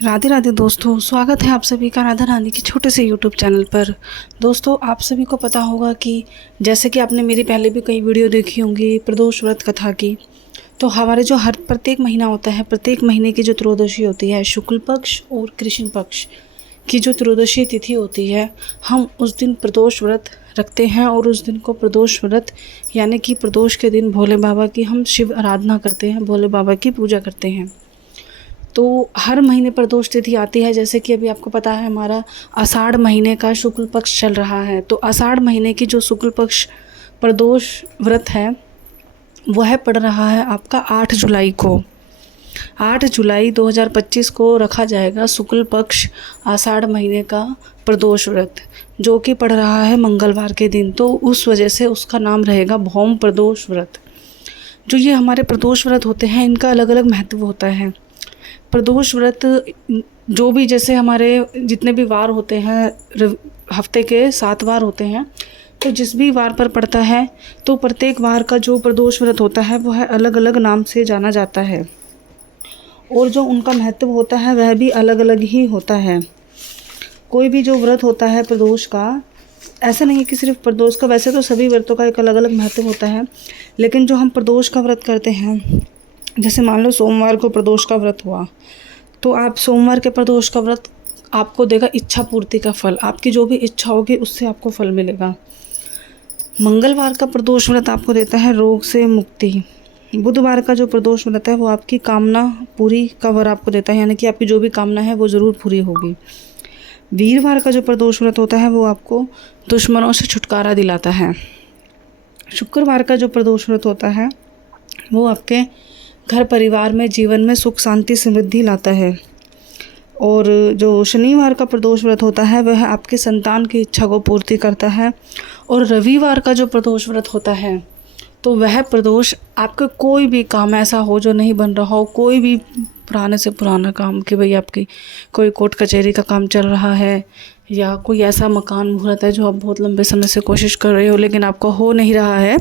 राधे राधे दोस्तों, स्वागत है आप सभी का राधा रानी की छोटे से यूट्यूब चैनल पर। दोस्तों, आप सभी को पता होगा कि जैसे कि आपने मेरी पहले भी कई वीडियो देखी होंगी प्रदोष व्रत कथा की। तो हमारे जो हर प्रत्येक महीना होता है, प्रत्येक महीने की जो त्रयोदशी होती है, शुक्ल पक्ष और कृष्ण पक्ष की जो त्रयोदशी तिथि होती है, हम उस दिन प्रदोष व्रत रखते हैं और उस दिन को प्रदोष व्रत यानी कि प्रदोष के दिन भोले बाबा की हम शिव आराधना करते हैं, भोले बाबा की पूजा करते हैं। तो हर महीने प्रदोष तिथि आती है। जैसे कि अभी आपको पता है हमारा आषाढ़ महीने का शुक्ल पक्ष चल रहा है। तो आषाढ़ महीने की जो शुक्ल पक्ष प्रदोष व्रत है वह पड़ रहा है आपका 8 जुलाई को। 8 जुलाई 2025 को रखा जाएगा शुक्ल पक्ष आषाढ़ महीने का प्रदोष व्रत, जो कि पड़ रहा है मंगलवार के दिन। तो उस वजह से उसका नाम रहेगा भौम प्रदोष व्रत। जो ये हमारे प्रदोष व्रत होते हैं, इनका अलग अलग महत्व होता है। प्रदोष व्रत जो भी जैसे हमारे जितने भी वार होते हैं, हफ्ते के 7 वार होते हैं, तो जिस भी वार पर पड़ता है तो प्रत्येक वार का जो प्रदोष व्रत होता है वह अलग अलग नाम से जाना जाता है और जो उनका महत्व होता है वह भी अलग अलग ही होता है। कोई भी जो व्रत होता है प्रदोष का, ऐसा नहीं है कि सिर्फ प्रदोष का, वैसे तो सभी व्रतों का एक अलग अलग महत्व होता है, लेकिन जो हम प्रदोष का व्रत करते हैं, जैसे मान लो सोमवार को प्रदोष का व्रत हुआ, तो आप सोमवार के प्रदोष का व्रत आपको देगा इच्छा पूर्ति का फल। आपकी जो भी इच्छा होगी उससे आपको फल मिलेगा। मंगलवार का प्रदोष व्रत आपको देता है रोग से मुक्ति। बुधवार का जो प्रदोष व्रत है वो आपकी कामना पूरी का वर आपको देता है, यानी कि आपकी जो भी कामना है वो ज़रूर पूरी होगी। वीरवार का जो प्रदोष व्रत होता है वो आपको दुश्मनों से छुटकारा दिलाता है। शुक्रवार का जो प्रदोष व्रत होता है वो आपके घर परिवार में, जीवन में सुख शांति समृद्धि लाता है। और जो शनिवार का प्रदोष व्रत होता है वह आपके संतान की इच्छा को पूर्ति करता है। और रविवार का जो प्रदोष व्रत होता है तो वह प्रदोष आपका कोई भी काम ऐसा हो जो नहीं बन रहा हो, कोई भी पुराने से पुराना काम, कि भाई आपकी कोई कोर्ट कचहरी का काम चल रहा है या कोई ऐसा मकान मुहूर्त है जो आप बहुत लंबे समय से कोशिश कर रहे हो लेकिन आपका हो नहीं रहा है,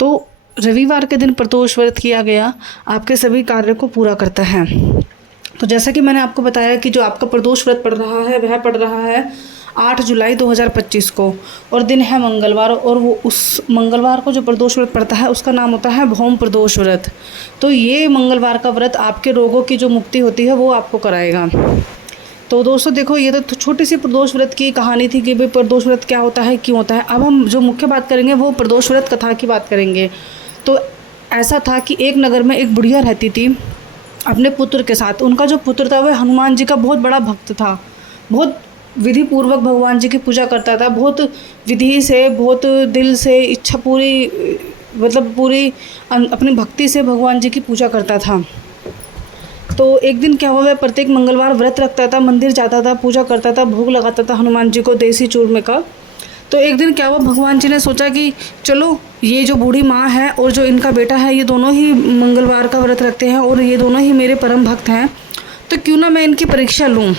तो रविवार के दिन प्रदोष व्रत किया गया आपके सभी कार्यों को पूरा करता है। तो जैसा कि मैंने आपको बताया कि जो आपका प्रदोष व्रत पड़ रहा है वह पड़ रहा है 8 जुलाई 2025 को और दिन है मंगलवार। और वो उस मंगलवार को जो प्रदोष व्रत पड़ता है उसका नाम होता है भौम प्रदोष व्रत। तो ये मंगलवार का व्रत आपके रोगों की जो मुक्ति होती है वो आपको कराएगा। तो दोस्तों देखो, ये तो छोटी सी प्रदोष व्रत की कहानी थी कि भाई प्रदोष व्रत क्या होता है, क्यों होता है। अब हम जो मुख्य बात करेंगे वो प्रदोष व्रत कथा की बात करेंगे। तो ऐसा था कि एक नगर में एक बुढ़िया रहती थी अपने पुत्र के साथ। उनका जो पुत्र था वह हनुमान जी का बहुत बड़ा भक्त था, बहुत विधि पूर्वक भगवान जी की पूजा करता था, बहुत विधि से, बहुत दिल से, इच्छा पूरी, मतलब पूरी अपनी भक्ति से भगवान जी की पूजा करता था। तो एक दिन क्या हुआ, वह प्रत्येक मंगलवार व्रत रखता था, मंदिर जाता था, पूजा करता था, भोग लगाता था हनुमान जी को देसी चूरमे का। तो एक दिन क्या हुआ, भगवान जी ने सोचा कि चलो ये जो बूढ़ी माँ है और जो इनका बेटा है ये दोनों ही मंगलवार का व्रत रखते हैं और ये दोनों ही मेरे परम भक्त हैं, तो क्यों ना मैं इनकी परीक्षा लूँ।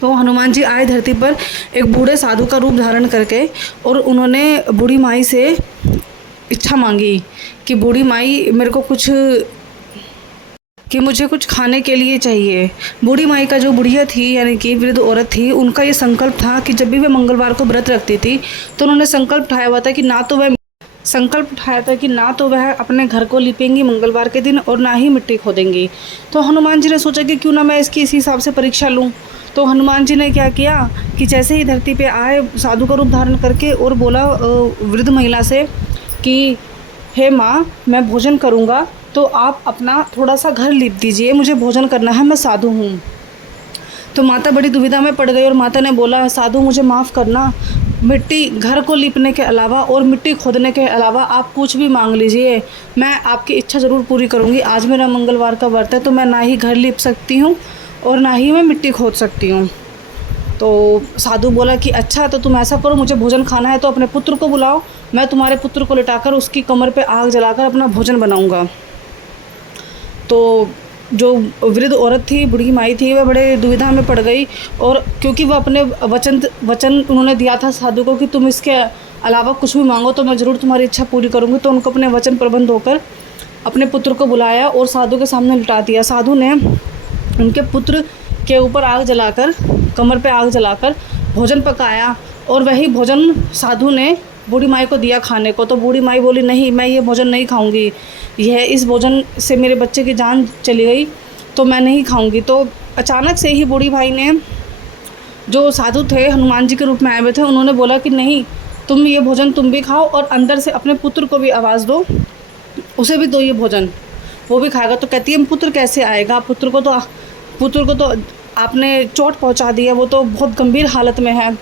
तो हनुमान जी आए धरती पर एक बूढ़े साधु का रूप धारण करके और उन्होंने बूढ़ी माई से इच्छा मांगी कि बूढ़ी माई मेरे को कुछ, कि मुझे कुछ खाने के लिए चाहिए। बूढ़ी माई का जो बुढ़िया थी यानी कि वृद्ध औरत थी, उनका ये संकल्प था कि जब भी वे मंगलवार को व्रत रखती थी तो उन्होंने संकल्प उठाया हुआ था कि ना तो वह अपने घर को लिपेंगी मंगलवार के दिन और ना ही मिट्टी खोदेंगी। तो हनुमान जी ने सोचा कि क्यों ना मैं इसकी इसी हिसाब से परीक्षा लूँ। तो हनुमान जी ने क्या किया कि जैसे ही धरती पे आए साधु का रूप धारण करके और बोला वृद्ध महिला से कि हे माँ, मैं भोजन करूँगा तो आप अपना थोड़ा सा घर लीप दीजिए, मुझे भोजन करना है, मैं साधु हूँ। तो माता बड़ी दुविधा में पड़ गई और माता ने बोला, साधु मुझे माफ़ करना, मिट्टी घर को लीपने के अलावा और मिट्टी खोदने के अलावा आप कुछ भी मांग लीजिए, मैं आपकी इच्छा ज़रूर पूरी करूँगी। आज मेरा मंगलवार का व्रत है तो मैं ना ही घर लीप सकती हूँ और ना ही मैं मिट्टी खोद सकती हूँ। तो साधु बोला कि अच्छा, तो तुम ऐसा करो, मुझे भोजन खाना है तो अपने पुत्र को बुलाओ, मैं तुम्हारे पुत्र को लिटाकर उसकी कमर पे आग जलाकर अपना भोजन बनाऊँगा। तो जो वृद्ध औरत थी, बूढ़ी माई थी, वह बड़े दुविधा में पड़ गई। और क्योंकि वह अपने वचन उन्होंने दिया था साधु को कि तुम इसके अलावा कुछ भी मांगो तो मैं ज़रूर तुम्हारी इच्छा पूरी करूँगी, तो उनको अपने वचन प्रबंध होकर अपने पुत्र को बुलाया और साधु के सामने लिटा दिया। साधु ने उनके पुत्र के ऊपर आग जलाकर, कमर पे आग जलाकर भोजन पकाया और वही भोजन साधु ने बूढ़ी माई को दिया खाने को। तो बूढ़ी माई बोली नहीं, मैं ये भोजन नहीं खाऊंगी, इस भोजन से मेरे बच्चे की जान चली गई, तो मैं नहीं खाऊंगी। तो अचानक से ही बूढ़ी माई ने, जो साधु थे हनुमान जी के रूप में आए हुए थे, उन्होंने बोला कि नहीं, तुम ये भोजन तुम भी खाओ और अंदर से अपने पुत्र को भी आवाज़ दो, उसे भी दो ये भोजन, वो भी खाएगा। तो कहती है पुत्र कैसे आएगा, पुत्र को तो आपने चोट पहुंचा दी है, वो तो बहुत गंभीर हालत में है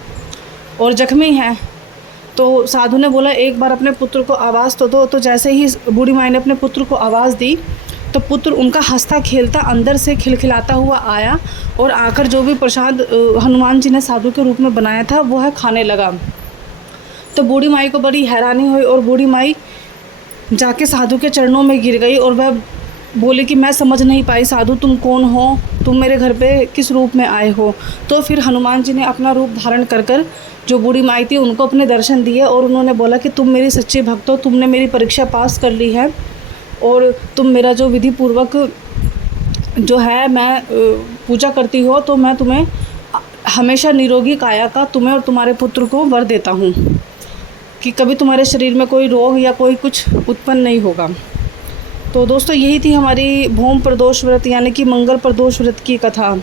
और जख्मी है। तो साधु ने बोला एक बार अपने पुत्र को आवाज़ तो दो। तो जैसे ही बूढ़ी माई ने अपने पुत्र को आवाज़ दी तो पुत्र उनका हंसता खेलता अंदर से खिलखिलाता हुआ आया और आकर जो भी प्रसाद हनुमान जी ने साधु के रूप में बनाया था वो है खाने लगा। तो बूढ़ी माई को बड़ी हैरानी हुई और बूढ़ी माई जाके साधु के चरणों में गिर गई और वह बोली कि मैं समझ नहीं पाई साधु, तुम कौन हो, तुम मेरे घर पे किस रूप में आए हो। तो फिर हनुमान जी ने अपना रूप धारण कर जो बूढ़ी माई थी उनको अपने दर्शन दिए और उन्होंने बोला कि तुम मेरी सच्ची भक्त हो, तुमने मेरी परीक्षा पास कर ली है और तुम मेरा जो विधि पूर्वक जो है मैं पूजा करती हो, तो मैं तुम्हें हमेशा निरोगी काया का, तुम्हें और तुम्हारे पुत्र को वर देता हूँ कि कभी तुम्हारे शरीर में कोई रोग या कोई कुछ उत्पन्न नहीं होगा। तो दोस्तों यही थी हमारी भौम प्रदोष व्रत यानी कि मंगल प्रदोष व्रत की कथा।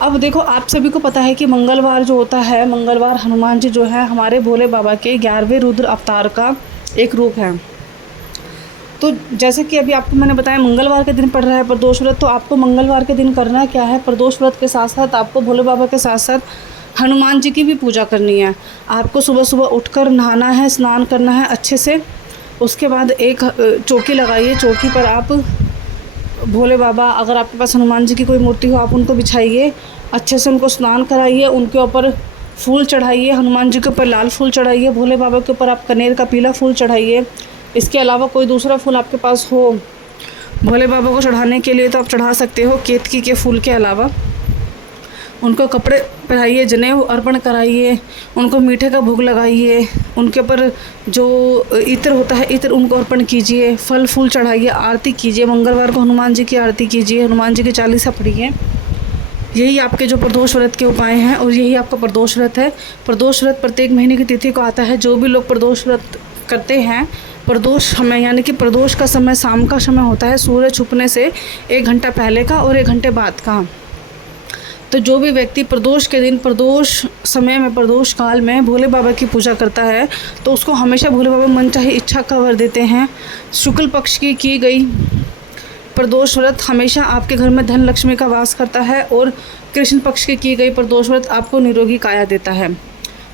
अब देखो आप सभी को पता है कि मंगलवार जो होता है, मंगलवार हनुमान जी जो है हमारे भोले बाबा के 11वें रुद्र अवतार का एक रूप है। तो जैसे कि अभी आपको मैंने बताया मंगलवार के दिन पड़ रहा है प्रदोष व्रत, तो आपको मंगलवार के दिन करना क्या है, प्रदोष व्रत के साथ साथ आपको भोले बाबा के साथ साथ हनुमान जी की भी पूजा करनी है। आपको सुबह सुबह उठकर नहाना है, स्नान करना है अच्छे से। उसके बाद एक चौकी लगाइए, चौकी पर आप भोले बाबा, अगर आपके पास हनुमान जी की कोई मूर्ति हो आप उनको बिछाइए, अच्छे से उनको स्नान कराइए, उनके ऊपर फूल चढ़ाइए, हनुमान जी के ऊपर लाल फूल चढ़ाइए, भोले बाबा के ऊपर आप कनेर का पीला फूल चढ़ाइए। इसके अलावा कोई दूसरा फूल आपके पास हो भोले बाबा को चढ़ाने के लिए तो आप चढ़ा सकते हो। केतकी के फूल के अलावा उनको कपड़े पहनाइए, जनेऊ अर्पण कराइए, उनको मीठे का भोग लगाइए, उनके ऊपर जो इत्र होता है इत्र उनको अर्पण कीजिए, फल फूल चढ़ाइए, आरती कीजिए। मंगलवार को हनुमान जी की आरती कीजिए, हनुमान जी की चालीसा पढ़िए। यही आपके जो प्रदोष व्रत के उपाय हैं और यही आपका प्रदोष व्रत है। प्रदोष व्रत प्रत्येक महीने की तिथि को आता है। जो भी लोग प्रदोष व्रत करते हैं, प्रदोष समय यानी कि प्रदोष का समय शाम का समय होता है, सूरज छुपने से 1 घंटा पहले का और 1 घंटे बाद का। तो जो भी व्यक्ति प्रदोष के दिन, प्रदोष समय में, प्रदोष काल में भोले बाबा की पूजा करता है तो उसको हमेशा भोले बाबा मनचाही इच्छा का वर देते हैं। शुक्ल पक्ष की गई प्रदोष व्रत हमेशा आपके घर में धन लक्ष्मी का वास करता है और कृष्ण पक्ष की गई प्रदोष व्रत आपको निरोगी काया देता है।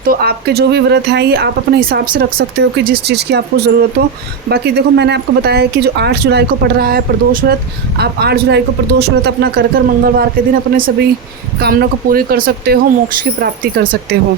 तो आपके जो भी व्रत हैं ये आप अपने हिसाब से रख सकते हो कि जिस चीज़ की आपको ज़रूरत हो। बाकी देखो मैंने आपको बताया है कि जो 8 जुलाई को पड़ रहा है प्रदोष व्रत, आप 8 जुलाई को प्रदोष व्रत अपना कर मंगलवार के दिन अपने सभी कामना को पूरी कर सकते हो, मोक्ष की प्राप्ति कर सकते हो।